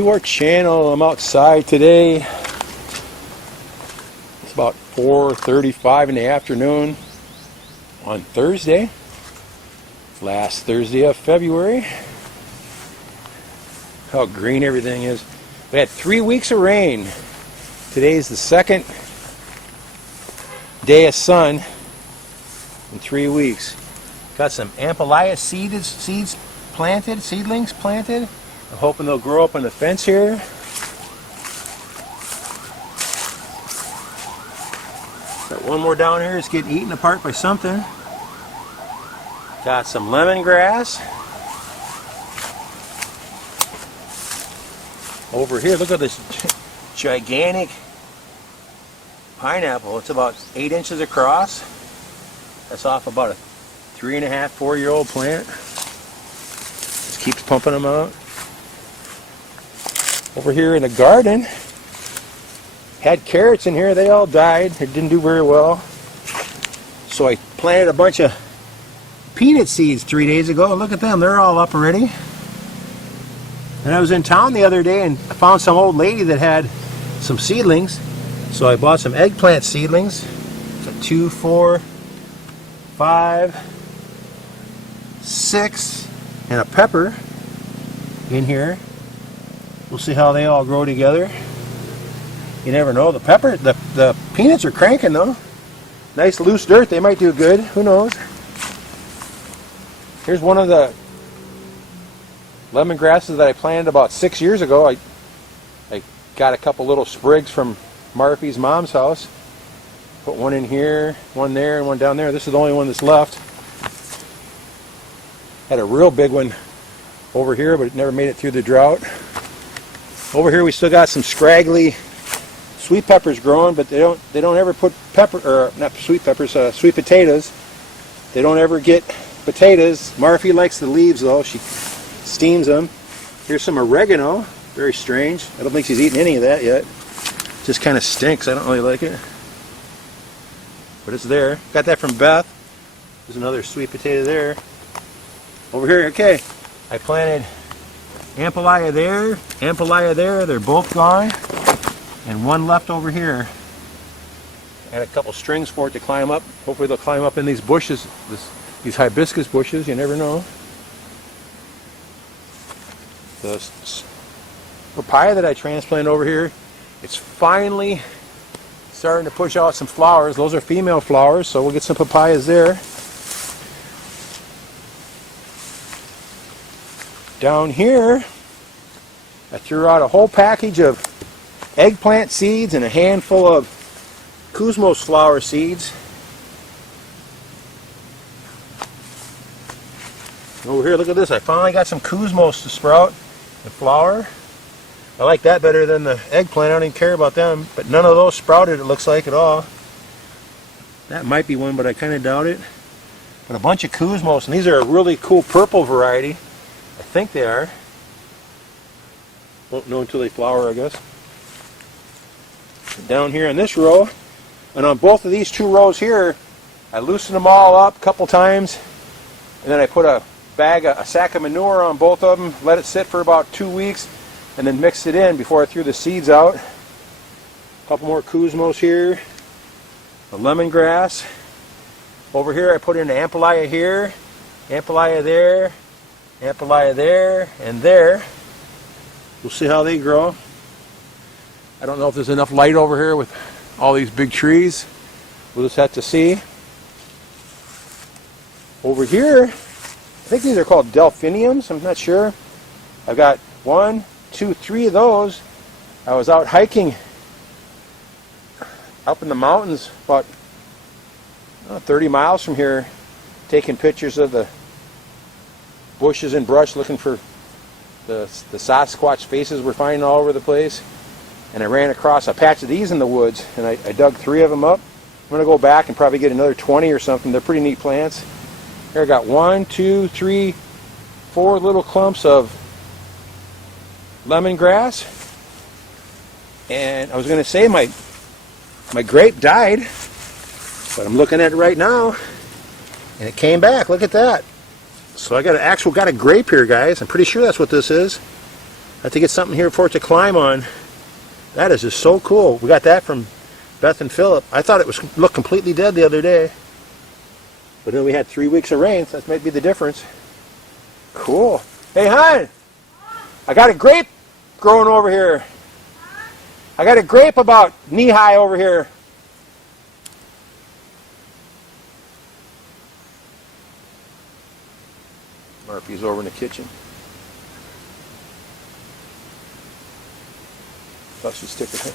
to our channel. I'm outside today. It's about 4:35 in the afternoon on Thursday, last Thursday of February. How green everything is. We had 3 weeks of rain. Today's the second day of sun in 3 weeks. Got some ampelaya seedlings planted. I'm hoping they'll grow up on the fence here. Got one more down here. It's getting eaten apart by something. Got some lemongrass. Over here, look at this gigantic pineapple. It's about 8 inches across. That's off about a 3.5, 4-year-old plant. Just keeps pumping them out. Over here in the garden, had carrots in here. They all died. They didn't do very well. So I planted a bunch of peanut seeds 3 days ago. Look at them. They're all up already. And I was in town the other day and I found some old lady that had some seedlings. So I bought some eggplant seedlings. So 2, 4, 5, 6, and a pepper in here. We'll see how they all grow together. You never know. The peanuts are cranking though. Nice loose dirt. They might do good. Who knows? Here's one of the lemongrasses that I planted about 6 years ago. I got a couple little sprigs from Marfy's mom's house. Put one in here, one there, and one down there. This is the only one that's left. Had a real big one over here, but it never made it through the drought. Over here we still got some scraggly sweet peppers growing, but they don't ever put sweet potatoes. They don't ever get potatoes. Marfy likes the leaves though. She steams them. Here's some oregano. Very strange. I don't think she's eaten any of that yet. Just kind of stinks. I don't really like it. But it's there. Got that from Beth. There's another sweet potato there. Over here, okay. I planted ampelaya there. They're both gone. And one left over here. Had a couple strings for it to climb up. Hopefully they'll climb up in these bushes, these hibiscus bushes. You never know. The papaya that I transplanted over here, it's finally starting to push out some flowers. Those are female flowers, so we'll get some papayas there. Down here, I threw out a whole package of eggplant seeds and a handful of Kuzmos flower seeds. Over here, look at this. I finally got some Kuzmos to sprout and flower. I like that better than the eggplant. I don't even care about them. But none of those sprouted, it looks like, at all. That might be one, but I kind of doubt it. But a bunch of Kuzmos, and these are a really cool purple variety. I think they are. Won't know until they flower, I guess. Down here in this row, and on both of these 2 rows here, I loosened them all up a couple times, and then I put a sack of manure on both of them, let it sit for about 2 weeks, and then mixed it in before I threw the seeds out. A couple more Kuzmos here, a lemongrass. Over here I put in an ampelaya here, ampelaya there, and there. We'll see how they grow. I don't know if there's enough light over here with all these big trees. We'll just have to see. Over here, I think these are called delphiniums. I'm not sure. I've got 1, 2, 3 of those. I was out hiking up in the mountains about 30 miles from here, taking pictures of the bushes and brush, looking for the Sasquatch faces we're finding all over the place. And I ran across a patch of these in the woods, and I dug 3 of them up. I'm going to go back and probably get another 20 or something. They're pretty neat plants. Here I got 1, 2, 3, 4 little clumps of lemongrass. And I was going to say my grape died, but I'm looking at it right now, and it came back. Look at that. So I got a grape here, guys. I'm pretty sure that's what this is. I have to get something here for it to climb on. That is just so cool. We got that from Beth and Philip. I thought it looked completely dead the other day. But then we had 3 weeks of rain, so that might be the difference. Cool. Hey, hon! I got a grape growing over here. I got a grape about knee-high over here. Murphy's over in the kitchen. Thought she'd stick it here.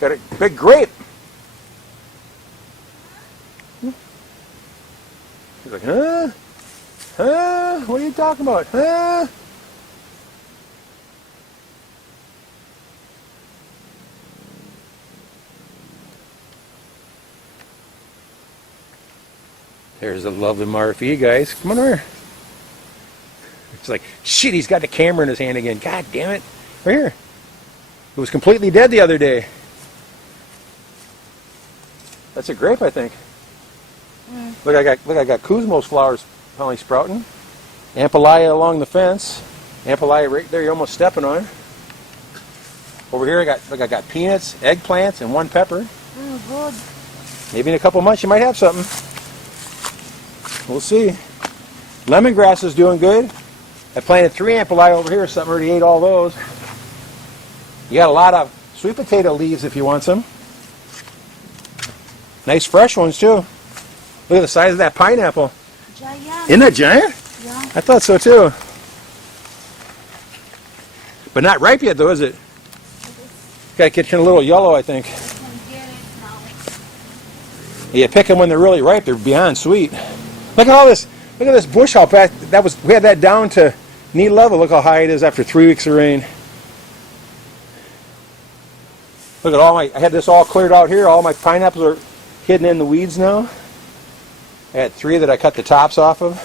Got a big grape. She's like, huh? Huh? What are you talking about? Huh? There's a lovely Murphy, guys. Come on over. It's like, shit, he's got the camera in his hand again. God damn it. Right here. It was completely dead the other day. That's a grape, I think. Look, I got Kuzmo's flowers finally sprouting. Ampelaya along the fence. Ampelaya right there, you're almost stepping on. Over here, I got peanuts, eggplants, and 1 pepper. Good. Maybe in a couple months you might have something. We'll see. Lemongrass is doing good. I planted 3 ampelaya over here. Something already ate all those. You got a lot of sweet potato leaves if you want some. Nice fresh ones too. Look at the size of that pineapple. Giant. Isn't that giant? Yeah. I thought so too. But not ripe yet though, is it? Got to get a little yellow, I think. Yeah, pick them when they're really ripe. They're beyond sweet. Look at all this. Look at this bush hop. We had that down to knee level. Look how high it is after 3 weeks of rain. Look at I had this all cleared out here. All my pineapples are hidden in the weeds now. I had 3 that I cut the tops off of.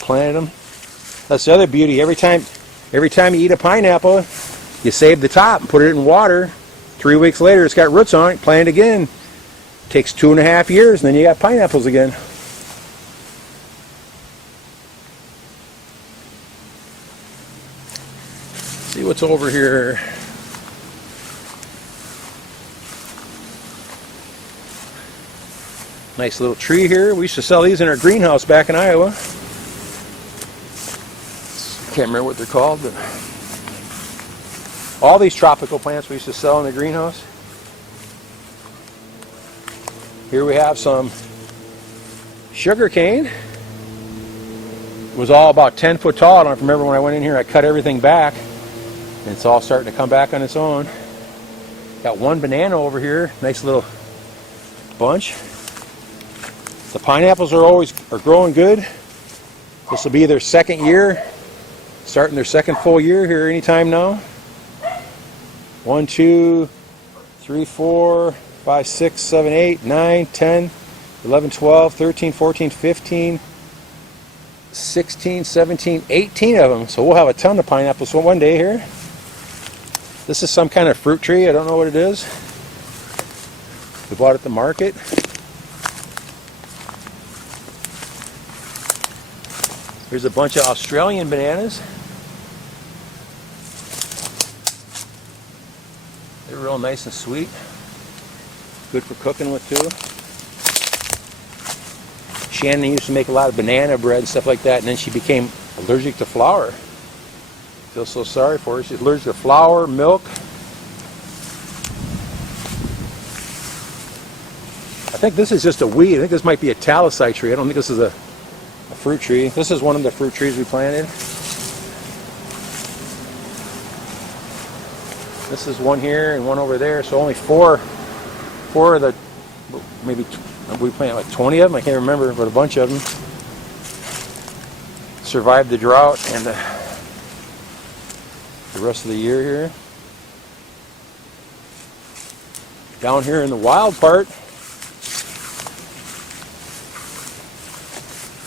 Planted them. That's the other beauty. Every time you eat a pineapple, you save the top and put it in water. 3 weeks later, it's got roots on it. Plant it again. Takes 2.5 years, and then you got pineapples again. See what's over here. Nice little tree here. We used to sell these in our greenhouse back in Iowa. Can't remember what they're called, but all these tropical plants we used to sell in the greenhouse. Here we have some sugar cane. It was all about 10 foot tall. I don't remember when I went in here, I cut everything back. And it's all starting to come back on its own. Got 1 banana over here. Nice little bunch. The pineapples are growing good. This will be their 2nd year. Starting their 2nd full year here anytime now. 1, 2, 3, 4, 5, 6, 7, 8, 9, 10, 11, 12, 13, 14, 15, 16, 17, 18 of them. So we'll have a ton of pineapples one day here. This is some kind of fruit tree. I don't know what it is. We bought it at the market. Here's a bunch of Australian bananas. They're real nice and sweet. Good for cooking with too. Shannon used to make a lot of banana bread and stuff like that, and then she became allergic to flour. Feel so sorry for her. She's allergic to flour, milk. I think this is just a weed. I think this might be a talisai tree. I don't think this is a fruit tree. This is one of the fruit trees we planted. This is one here and one over there. So only four of the, maybe we planted like 20 of them. I can't remember, but a bunch of them survived the drought and the rest of the year here. Down here in the wild part,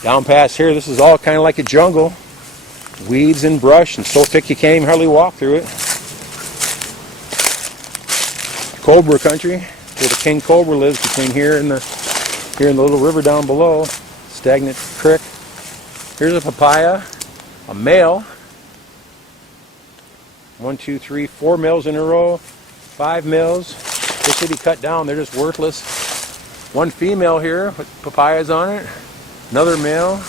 down past here, this is all kind of like a jungle. Weeds and brush, and so thick you can't even hardly walk through it. Cobra country, where the king cobra lives, between here and the little river down below, stagnant creek. Here's a papaya, a male. 1, 2, 3, 4 males in a row. 5 males. They should be cut down. They're just worthless. One female here with papayas on it. Another male.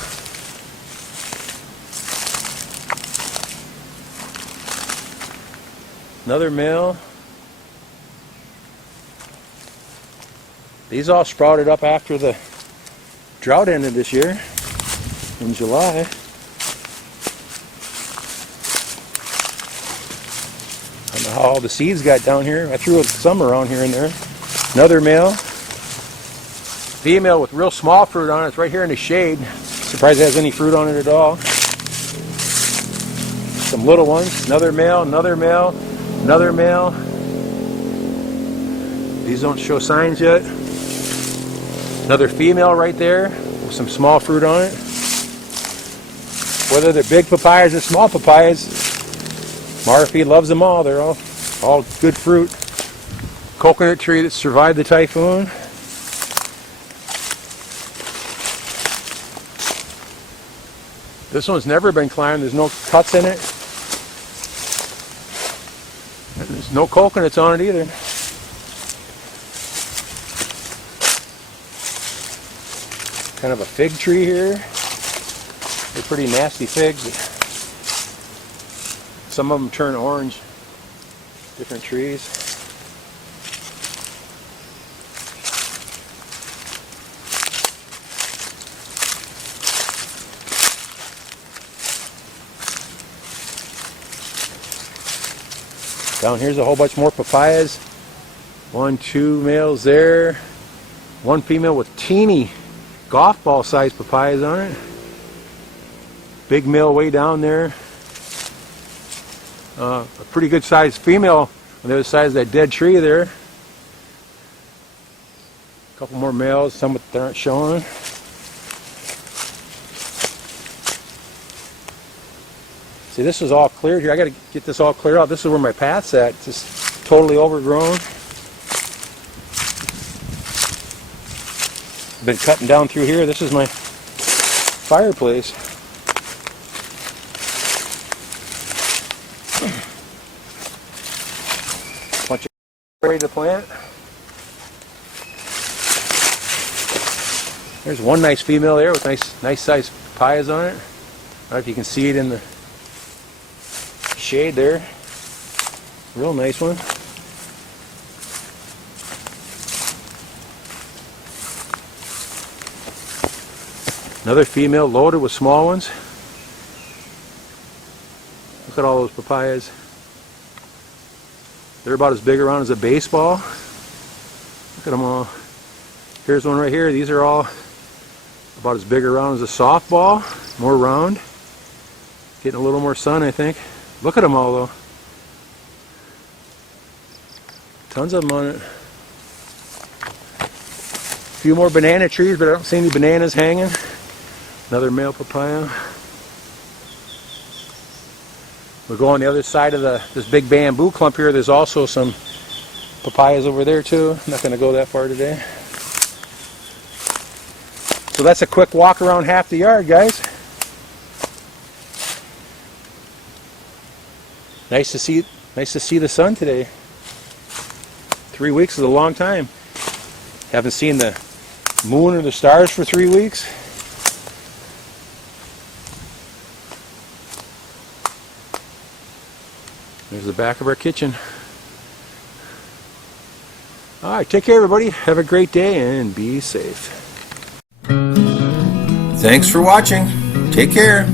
Another male. These all sprouted up after the drought ended this year in July. I don't know how all the seeds got down here. I threw some around here and there. Another male. Female with real small fruit on it. It's right here in the shade. Surprised it has any fruit on it at all. Some little ones. Another male, another male, another male. These don't show signs yet. Another female right there with some small fruit on it. Whether they're big papayas or small papayas, Marfie loves them all. They're all good fruit. Coconut tree that survived the typhoon. This one's never been climbed. There's no cuts in it. And there's no coconuts on it either. Kind of a fig tree here. They're pretty nasty figs. Some of them turn orange. Different trees. Down here's a whole bunch more papayas. 1, 2 males there. One female with teeny golf ball sized papayas on it. Big male way down there. A pretty good sized female on the other side of that dead tree there. A couple more males, some that aren't showing. See, this is all cleared here. I got to get this all cleared out. This is where my path's at. It's just totally overgrown. Been cutting down through here. This is my fireplace. Bunch of ready to plant. There's one nice female there with nice sized papayas on it. I don't know if you can see it in the shade there. Real nice one. Another female loaded with small ones. Look at all those papayas. They're about as big around as a baseball. Look at them all. Here's one right here. These are all about as big around as a softball. More round. Getting a little more sun, I think. Look at them all though. Tons of them on it. A few more banana trees, but I don't see any bananas hanging. Another male papaya. We'll go on the other side of this big bamboo clump here. There's also some papayas over there too. I'm not going to go that far today. So that's a quick walk around half the yard, guys. Nice to see the sun today. 3 weeks is a long time. Haven't seen the moon or the stars for 3 weeks. There's the back of our kitchen. All right, take care, everybody. Have a great day and be safe. Thanks for watching. Take care.